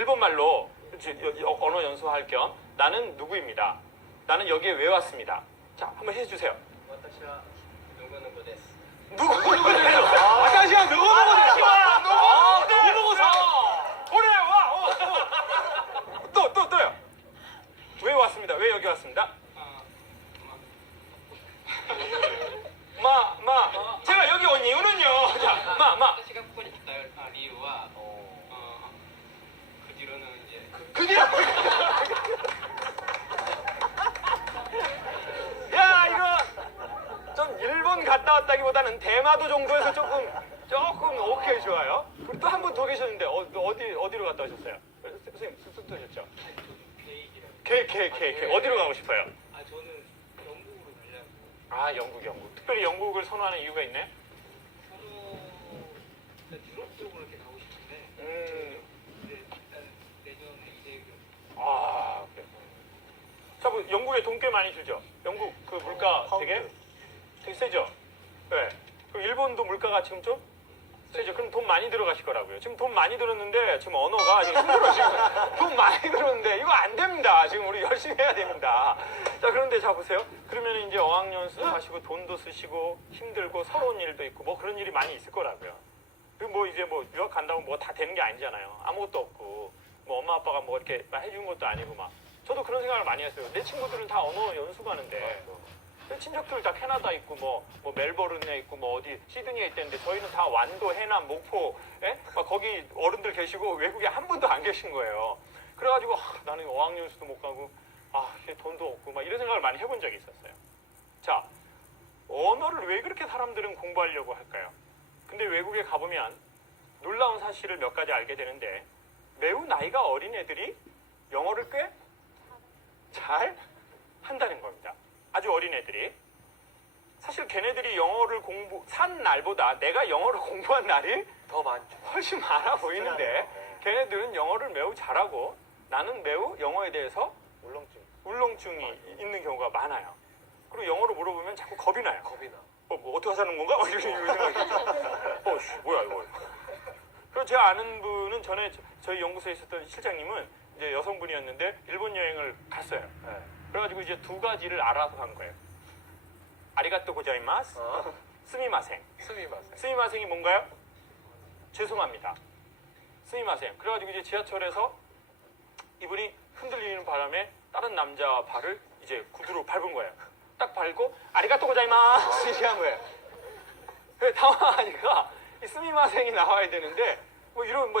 일본 말로 언어 연수할 겸 나는 누구입니다. 나는 여기에 왜 왔습니다. 자, 한번 해주세요. 누구누구예요? 아타시와 누구누구예요? 누구누구사. 그래 와. 또요. 왜 왔습니다. 왜 여기 왔습니다. 제가 여기 온 이유는요. 자, 私がここに来た理由は、クジラの이제 그냥. 야, 이거 좀 일본 갔다 왔다기보다는 대마도 정도에서 조금 오케이 좋아요. 그리고 또 한 분 더 계셨는데 어디로 갔다 오셨어요? 선생님 쑥 하셨죠? K 어디로 가고 싶어요? 저는 영국으로 가려고. 아, 영국. 특별히 영국을 선호하는 이유가 있네? 서로 유럽 쪽으로 이렇게 가고 싶은데, 근데 일단 내년에 이제 아, 그래. 자, 뭐 영국에 돈 꽤 많이 주죠? 영국 그 물가 되게 세죠? 네. 그럼 일본도 물가가 지금 좀 세죠? 그럼 돈 많이 들어가실 거라고요. 지금 돈 많이 들었는데 지금 언어가 지금 힘들어 지금. 돈 많이 들었는데 이거 안 됩니다. 지금 우리 열심히 해야 됩니다. 자, 그런데 자 보세요. 그러면 이제 어학연수 하시고 돈도 쓰시고 힘들고 서러운 일도 있고 뭐 그런 일이 많이 있을 거라고요. 그리고 뭐 이제 뭐 유학 간다고 뭐 다 되는 게 아니잖아요. 아무것도 없고 뭐 엄마 아빠가 뭐 이렇게 막 해준 것도 아니고 막. 저도 그런 생각을 많이 했어요. 내 친구들은 다 언어 연수 가는데 친척들 다 캐나다 있고 뭐 멜버른에 있고 뭐 어디 시드니에 있다는데 저희는 다 완도, 해남, 목포, 막 거기 어른들 계시고 외국에 한 분도 안 계신 거예요. 그래가지고 나는 어학연수도 못 가고 돈도 없고 막 이런 생각을 많이 해본 적이 있었어요. 자, 언어를 왜 그렇게 사람들은 공부하려고 할까요? 근데 외국에 가보면 놀라운 사실을 몇 가지 알게 되는데 매우 나이가 어린 애들이 영어를 꽤 잘 한다는 겁니다. 아주 어린 애들이. 사실 걔네들이 영어를 산 날보다 내가 영어를 공부한 날이 더 많죠. 훨씬 많아 보이는데 걔네들은 영어를 매우 잘하고 나는 매우 영어에 대해서 울렁증이 있는 경우가 많아요. 그리고 영어로 물어보면 자꾸 겁이 나요. 뭐 어떻게 하자는 건가? 이런 생각이 들죠. 뭐야 이거. 그리고 제가 아는 분은 전에 저희 연구소에 있었던 실장님은 이제 여성분이었는데 일본 여행을 갔어요. 그래가지고 이제 두 가지를 알아서 간 거예요. 아리가또 고자이마스, 스미마생. 스미마생이 뭔가요? 죄송합니다. 스미마생. 그래가지고 이제 지하철에서 이분이 흔들리는 바람에 다른 남자 발을 이제 구두로 밟은 거예요. 딱 밟고 아리가또 고자이마스 이렇게 한 거예요. 그래서 당황하니까 이 스미마생이 나와야 되는데 이런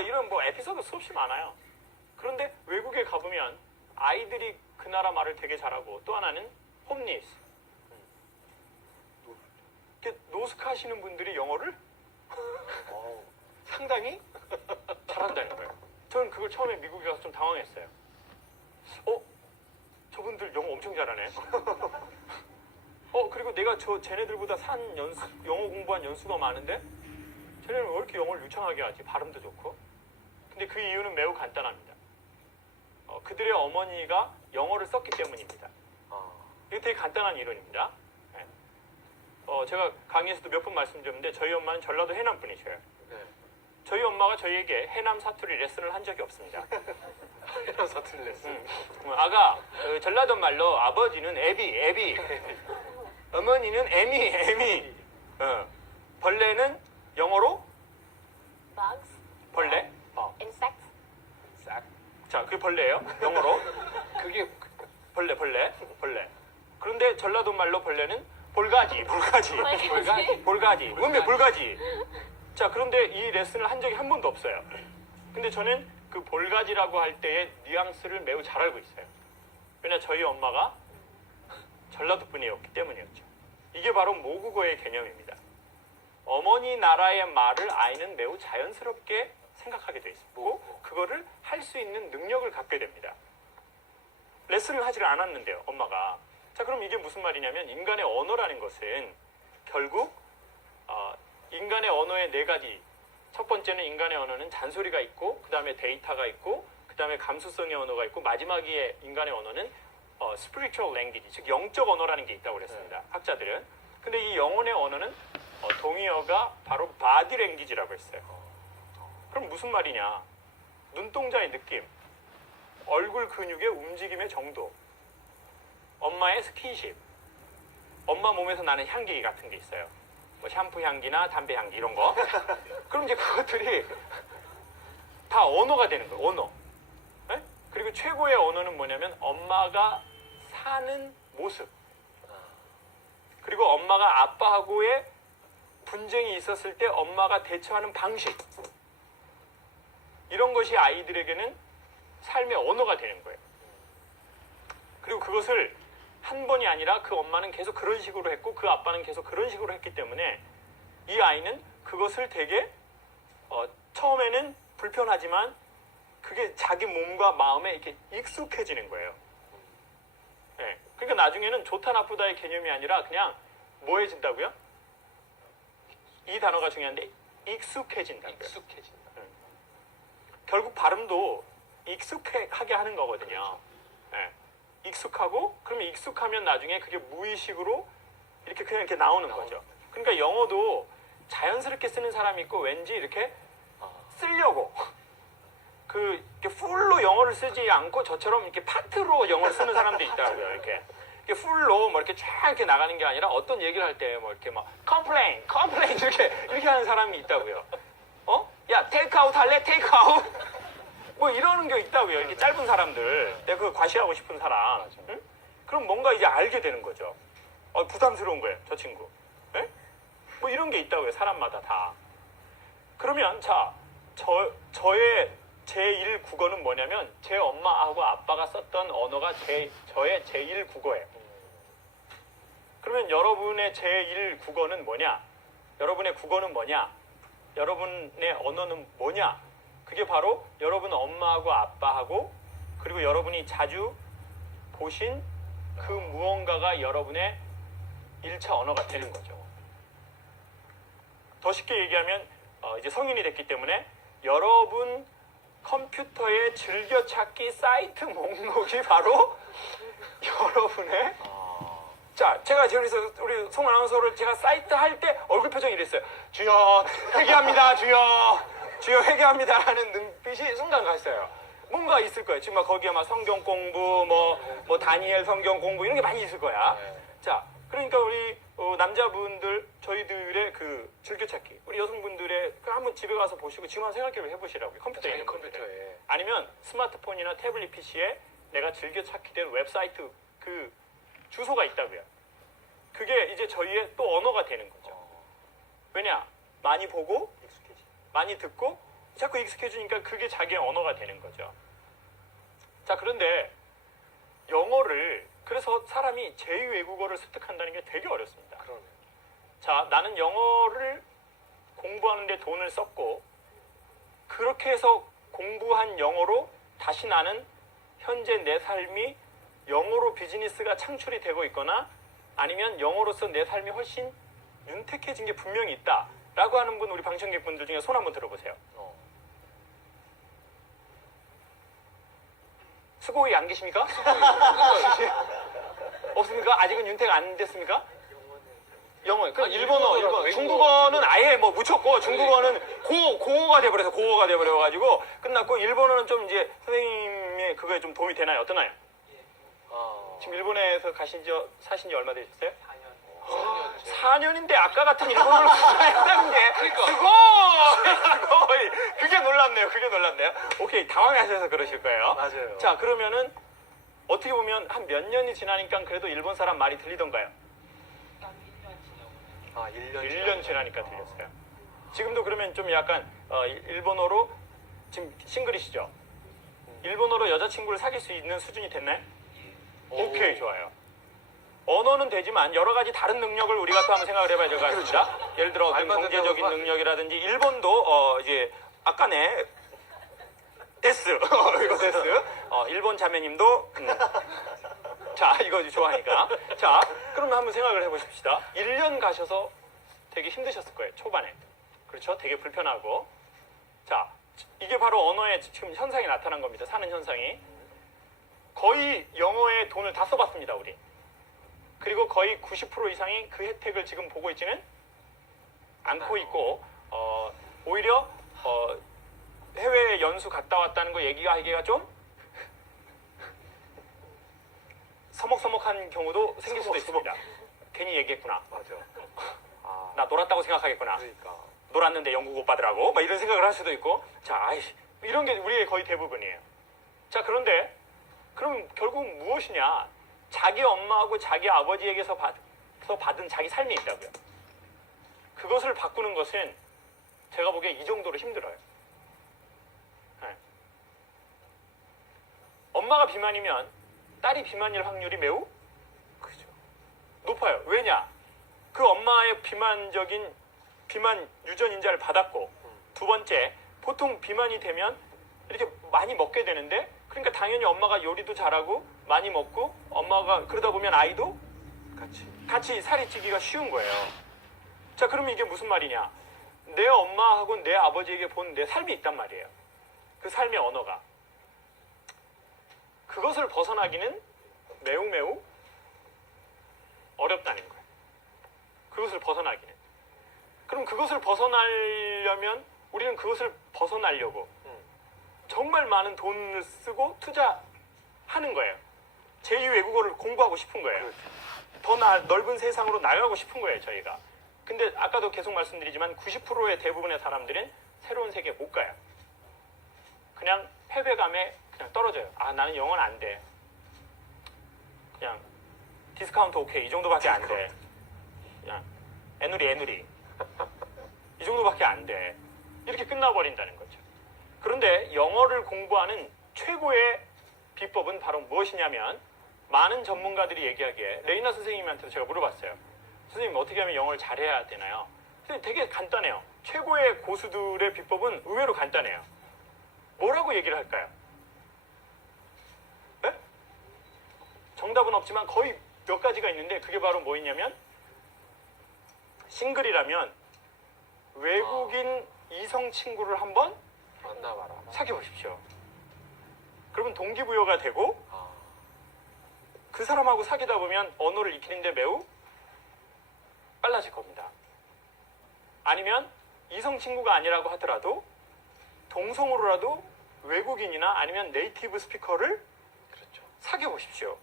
에피소드 수없이 많아요. 그런데 외국에 가보면 아이들이 그 나라 말을 되게 잘하고 또 하나는 홈리스. 노숙 하시는 분들이 영어를 상당히 잘한다는 거예요. 저는 그걸 처음에 미국에 가서 좀 당황했어요. 저분들 영어 엄청 잘하네. 그리고 내가 쟤네들보다 영어 공부한 연수가 많은데 쟤네는 왜 이렇게 영어를 유창하게 하지? 발음도 좋고. 근데 그 이유는 매우 간단합니다. 그들의 어머니가 영어를 썼기 때문입니다. 이게 되게 간단한 이론입니다. 네. 제가 강의에서도 몇 번 말씀드렸는데 저희 엄마는 전라도 해남 분이셔요. 저희 엄마가 저희에게 해남 사투리 레슨을 한 적이 없습니다. 해남 사투리 레슨. 아가, 전라도 말로 아버지는 애비. 어머니는 애미. 벌레는 영어로? Bugs, 벌레? insects. 자, 그게 벌레예요. 영어로. 그게 벌레. 그런데 전라도 말로 벌레는 볼가지. 음미 볼가지. 자, 그런데 이 레슨을 한 적이 한 번도 없어요. 근데 저는 그 볼가지라고 할 때의 뉘앙스를 매우 잘 알고 있어요. 왜냐 저희 엄마가 전라도 분이었기 때문이었죠. 이게 바로 모국어의 개념입니다. 어머니 나라의 말을 아이는 매우 자연스럽게 생각하게 돼 있고 그거를 할 수 있는 능력을 갖게 됩니다. 레슨을 하지를 않았는데요, 엄마가. 자, 그럼 이게 무슨 말이냐면 인간의 언어라는 것은 결국 인간의 언어의 네 가지. 첫 번째는 인간의 언어는 잔소리가 있고 그 다음에 데이터가 있고 그 다음에 감수성의 언어가 있고 마지막에 인간의 언어는 spiritual language, 즉 영적 언어라는 게 있다고 그랬습니다. 학자들은. 근데 이 영혼의 언어는 동의어가 바로 body language라고 했어요. 그럼 무슨 말이냐? 눈동자의 느낌, 얼굴 근육의 움직임의 정도, 엄마의 스킨십, 엄마 몸에서 나는 향기 같은 게 있어요. 뭐 샴푸 향기나 담배 향기 이런 거. 그럼 이제 그것들이 다 언어가 되는 거예요. 언어. 네? 그리고 최고의 언어는 뭐냐면 엄마가 사는 모습. 그리고 엄마가 아빠하고의 분쟁이 있었을 때 엄마가 대처하는 방식. 이런 것이 아이들에게는 삶의 언어가 되는 거예요. 그리고 그것을 한 번이 아니라 그 엄마는 계속 그런 식으로 했고 그 아빠는 계속 그런 식으로 했기 때문에 이 아이는 그것을 되게 처음에는 불편하지만 그게 자기 몸과 마음에 이렇게 익숙해지는 거예요. 네. 그러니까 나중에는 좋다 나쁘다의 개념이 아니라 그냥 뭐해진다고요? 이 단어가 중요한데 익숙해진다고요. 익숙해진다. 결국 발음도 익숙하게 하는 거거든요. 네. 익숙하고 그러면 익숙하면 나중에 그게 무의식으로 이렇게 그냥 이렇게 나오는 거죠. 그러니까 영어도 자연스럽게 쓰는 사람이 있고 왠지 이렇게 쓰려고 이렇게 풀로 영어를 쓰지 않고 저처럼 이렇게 파트로 영어를 쓰는 사람들이 있더라고요. 이렇게 풀로 뭐 이렇게 쫙 이렇게 나가는 게 아니라 어떤 얘기를 할 때 뭐 이렇게 막 complain 이렇게 하는 사람이 있다고요. 야 테이크아웃 할래? 테이크아웃? 뭐 이러는 게 있다고요. 이렇게 짧은 사람들. 내가 그거 과시하고 싶은 사람. 응? 그럼 뭔가 이제 알게 되는 거죠. 부담스러운 거예요. 저 친구. 예? 뭐 이런 게 있다고요. 사람마다 다. 그러면 저의 제1 국어는 뭐냐면 제 엄마하고 아빠가 썼던 언어가 저의 제1 국어예요. 그러면 여러분의 제1 국어는 뭐냐? 여러분의 국어는 뭐냐? 여러분의 언어는 뭐냐? 그게 바로 여러분 엄마하고 아빠하고 그리고 여러분이 자주 보신 그 무언가가 여러분의 1차 언어가 되는 거죠. 더 쉽게 얘기하면 이제 성인이 됐기 때문에 여러분 컴퓨터의 즐겨찾기 사이트 목록이 바로 여러분의 자, 제가 저기서 우리 송 아나운서를 제가 사이트 할 때 얼굴 표정이 이랬어요. 주여 회개합니다. 주여 회개합니다라는 눈빛이 순간 갔어요. 뭔가 있을 거예요. 지금 막 거기에 막 성경 공부, 뭐 다니엘 성경 공부 이런 게 많이 있을 거야. 자, 그러니까 우리 남자분들 저희들의 그 즐겨찾기, 우리 여성분들의 그 한번 집에 가서 보시고 지금 한번 생각해 보시라고요. 컴퓨터에 있는 컴퓨터에. 아니면 스마트폰이나 태블릿 PC에 내가 즐겨찾기 된 웹사이트 그 주소가 있다고요. 그게 이제 저희의 또 언어가 되는 거죠. 왜냐? 많이 보고 많이 듣고 자꾸 익숙해지니까 그게 자기의 언어가 되는 거죠. 자, 그런데 영어를 그래서 사람이 제2외국어를 습득한다는 게 되게 어렵습니다. 그러네요. 자, 나는 영어를 공부하는데 돈을 썼고 그렇게 해서 공부한 영어로 다시 나는 현재 내 삶이 영어로 비즈니스가 창출이 되고 있거나 아니면 영어로서 내 삶이 훨씬 윤택해진 게 분명히 있다라고 하는 분 우리 방청객분들 중에 손 한번 들어보세요. 수고이 안 계십니까? 없습니까? 아직은 윤택 안 됐습니까? 영어. 그럼 일본어. 중국어는 아예 뭐 묻혔고 중국어는 고어가 돼버려서 고어가 돼버려가지고 끝났고 일본어는 좀 이제 선생님의 그거에 좀 도움이 되나요? 어떠나요? 지금 일본에서 사신 지 얼마 되셨어요? 4년인데 아까 같은 일본어를 공부했다는 게 그거 그게 놀랍네요. 오케이, 당황하셔서 그러실 거예요. 맞아요. 자, 그러면은 어떻게 보면 한 몇 년이 지나니까 그래도 일본 사람 말이 들리던가요? 딱 1년 지나고 1년 지나니까 들렸어요. 지금도 그러면 좀 약간 일본어로 지금 싱글이시죠? 일본어로 여자친구를 사귈 수 있는 수준이 됐나요? 오케이, 좋아요. 언어는 되지만 여러 가지 다른 능력을 우리가 또 한번 생각을 해봐야 될 것 같습니다. 예를 들어 어떤 말만 경제적인 된다고 능력이라든지 일본도 이제 아까네 데스 이거 데스 일본 자매님도 자, 이거 좋아하니까. 자, 그러면 한번 생각을 해보십시다. 1년 가셔서 되게 힘드셨을 거예요, 초반에. 그렇죠? 되게 불편하고. 자, 이게 바로 언어의 지금 현상이 나타난 겁니다. 사는 현상이. 거의 영어에 돈을 다 써봤습니다, 우리. 그리고 거의 90% 이상이 그 혜택을 지금 보고 있지는 않고 있고, 오히려 해외 연수 갔다 왔다는 거 얘기하기가 좀 서먹서먹한 경우도 생길 수도 있습니다. 괜히 얘기했구나. 맞아. 아, 나 놀았다고 생각하겠구나. 그러니까. 놀았는데 영국 오빠들하고 막 이런 생각을 할 수도 있고. 자, 아이씨, 이런 게 우리의 거의 대부분이에요. 자, 그런데 그럼 결국 무엇이냐? 자기 엄마하고 자기 아버지에게서 받은 자기 삶이 있다고요. 그것을 바꾸는 것은 제가 보기에 이 정도로 힘들어요. 네. 엄마가 비만이면 딸이 비만일 확률이 매우 그죠. 높아요. 왜냐? 그 엄마의 비만 유전인자를 받았고, 두 번째, 보통 비만이 되면 이렇게 많이 먹게 되는데, 그러니까 당연히 엄마가 요리도 잘하고 많이 먹고, 엄마가 그러다 보면 아이도 같이 살이 찌기가 쉬운 거예요. 자, 그러면 이게 무슨 말이냐? 내 엄마하고 내 아버지에게 본 내 삶이 있단 말이에요. 그 삶의 언어가. 그것을 벗어나기는 매우 어렵다는 거예요. 그것을 벗어나기는. 그럼 그것을 벗어나려면 우리는 그것을 벗어나려고 정말 많은 돈을 쓰고 투자하는 거예요. 제2 외국어를 공부하고 싶은 거예요. 더 넓은 세상으로 나가고 싶은 거예요, 저희가. 근데 아까도 계속 말씀드리지만 90%의 대부분의 사람들은 새로운 세계에 못 가요. 그냥 패배감에 그냥 떨어져요. 아, 나는 영어는 안 돼. 그냥 디스카운트 오케이 이 정도밖에 안 돼. 그냥 애누리 이 정도밖에 안 돼. 이렇게 끝나버린다는 거죠. 그런데 영어를 공부하는 최고의 비법은 바로 무엇이냐면, 많은 전문가들이 얘기하기에 레이나 선생님한테도 제가 물어봤어요. 선생님, 어떻게 하면 영어를 잘해야 되나요? 선생님, 되게 간단해요. 최고의 고수들의 비법은 의외로 간단해요. 뭐라고 얘기를 할까요? 네? 정답은 없지만 거의 몇 가지가 있는데, 그게 바로 뭐였냐면, 싱글이라면 외국인 이성 친구를 한번 만나봐라. 사귀어 보십시오. 그러면 동기부여가 되고, 그 사람하고 사귀다 보면 언어를 익히는데 매우 빨라질 겁니다. 아니면 이성 친구가 아니라고 하더라도 동성으로라도 외국인이나 아니면 네이티브 스피커를 그렇죠. 사귀어 보십시오.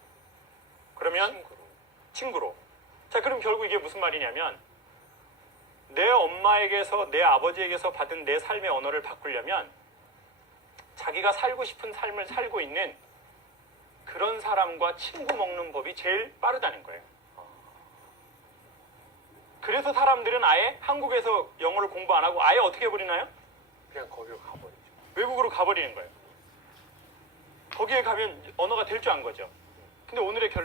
그러면 친구로. 자, 그럼 결국 이게 무슨 말이냐면, 내 엄마에게서 내 아버지에게서 받은 내 삶의 언어를 바꾸려면 자기가 살고 싶은 삶을 살고 있는 그런 사람과 친구 먹는 법이 제일 빠르다는 거예요. 그래서 사람들은 아예 한국에서 영어를 공부 안 하고 아예 어떻게 해버리나요? 그냥 거기로 가버리죠. 외국으로 가버리는 거예요. 거기에 가면 언어가 될 줄 안 거죠. 근데 오늘의 결론